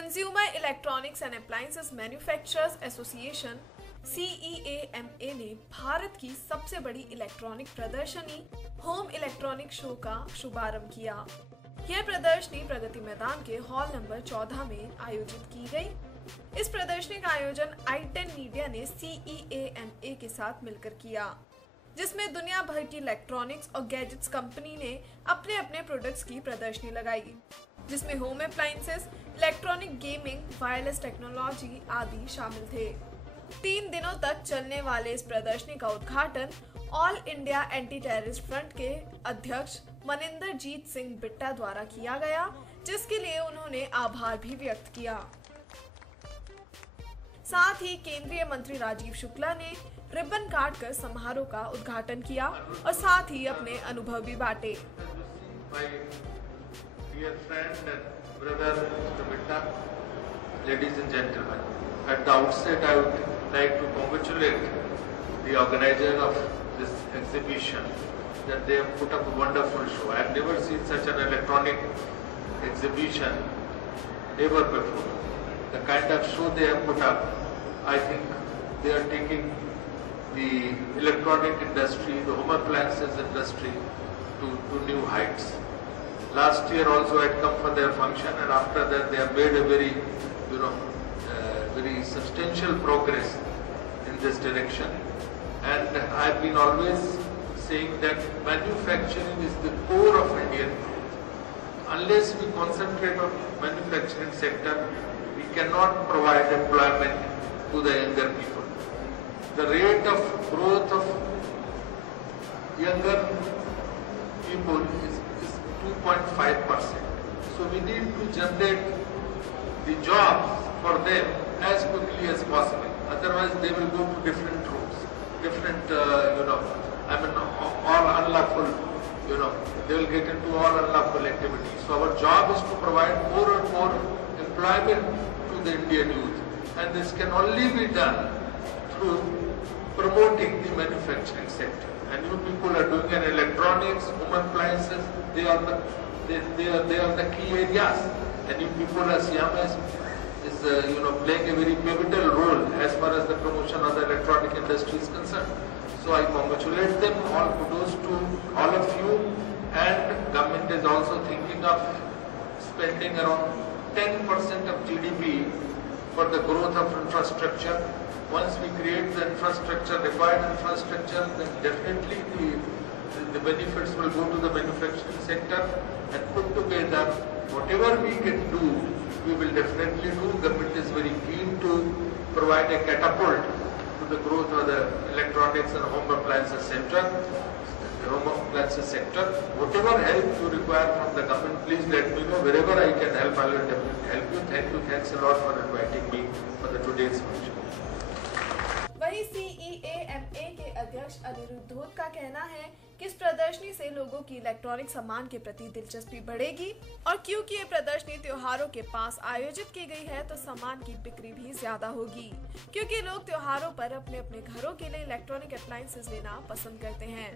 Consumer electronics and appliances manufacturers association CEAMA ने भारत की सबसे बड़ी इलेक्ट्रॉनिक प्रदर्शनी होम इलेक्ट्रॉनिक शो का शुभारंभ किया। यह प्रदर्शनी प्रगति मैदान के हॉल नंबर 14 में आयोजित की गई। इस प्रदर्शनी का आयोजन i10 मीडिया ने CEAMA के साथ मिलकर किया, जिसमें दुनिया भर की इलेक्ट्रॉनिक्स और गैजेट्स कंपनी ने अपने अपने प्रोडक्ट्स की प्रदर्शनी लगाई, जिसमें home appliances, electronic gaming, wireless technology आदि शामिल थे। 3 दिनों तक चलने वाले इस प्रदर्शनी का उद्घाटन all India anti terrorist front के अध्यक्ष मनिंदरजीत सिंह बिट्टा द्वारा किया गया, जिसके लिए उन्होंने आभार भी व्यक्त किया। साथ ही केंद्रीय मंत्री राजीव शुक्ला ने रिबन काटकर समारोह का उद्घाटन किया और साथ ही अपने अनुभव भी बांटे। Ladies and gentlemen, at the outset I would like to congratulate the organizer of this exhibition that they have put up a wonderful show. I have never seen such an electronic exhibition ever before. The kind of show they have put up, I think they are taking the electronic industry, the home appliances industry to new heights. Last year also I had come for their function, and after that they have made a very very substantial progress in this direction. And I have been always saying that manufacturing is the core of Indian growth. Unless we concentrate on manufacturing sector, we cannot provide employment to the younger people. The rate of growth of younger people is 2.5%. So we need to generate the jobs for them as quickly as possible. Otherwise they will go to different routes, different, all unlawful, they will get into all unlawful activities. So our job is to provide more and more employment to the Indian youth. And this can only be done through promoting the manufacturing sector. And you people are doing an electronics, home appliances, they are the key areas. And you people as SIAMA is playing a very pivotal role as far as the promotion of the electronic industry is concerned. So I congratulate them, all kudos to all of you, and government is also thinking of spending around 10% of GDP for the growth of infrastructure. Once we create the infrastructure, required infrastructure, then definitely the benefits will go to the manufacturing sector, and put together whatever we can do, we will definitely do. Government is very keen to provide a catapult to the growth of the electronics and home appliances sector. Whatever help you require from the government, please let me know. Wherever I can help, I will definitely help you. Thank you. Thanks a lot for inviting me for the today's function. वहीं CEAMA के अध्यक्ष अनिरुद्ध धोत का कहना है कि इस प्रदर्शनी से लोगों की इलेक्ट्रॉनिक सामान के प्रति दिलचस्पी बढ़ेगी, और क्योंकि ये प्रदर्शनी त्योहारों के पास आयोजित की गई है तो सामान की बिक्री भी ज्यादा होगी, क्योंकि लोग त्योहारों पर अपने अपने घरों के लिए इलेक्ट्रॉनिक अप्लायंसेस लेना पसंद करते हैं।